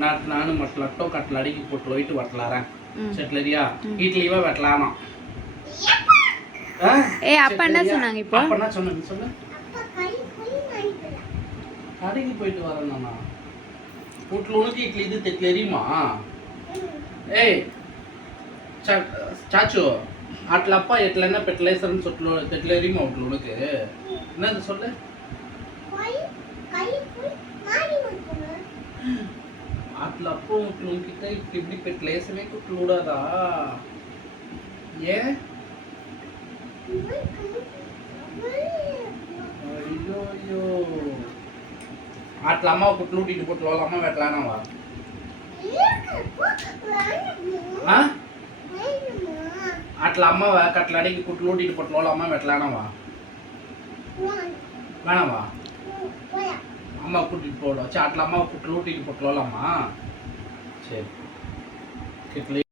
நானும் மட்டலட்டோ கட்டலடிக்கு போட்டு போயிட்டு வரலாறேன் சரியா இட்லிவா வெட்டலாமா அப்பா என்ன சொன்னாங்க இப்போ அப்பா என்ன சொன்னாங்க சொல்லு கடைக்கு போயிட்டு வரேன் நானா வீட்டில் உனக்கு இட்லி இது தெரியுமா ఏయ్ చాచు అట్లప్ప ఎట్లైనా పెట్టలేసని చుట్టూ తెట్లేరి మా ఒట్లు ఉనకు என்னது சொல்லு అట్లప్ప ఒట్లు ఉనకిట இப்படி పెట్టలేసనే కుట్లుడాదా ఏ అయ్యో అయ్యో అట్లా అమ్మ కుట్లు ఇటు కుట్లు అమ్మ పెట్టలానవా అట్లా అమ్మవా కట్లడికి కుట్లు ఇటు కుట్లు అమ్మ పెట్టలానవా వేణవా అమ్మ కుట్టిட்டு போடும் அட்ல அம்மா குட்லூட்டிட்டு போட்டலாமா சரி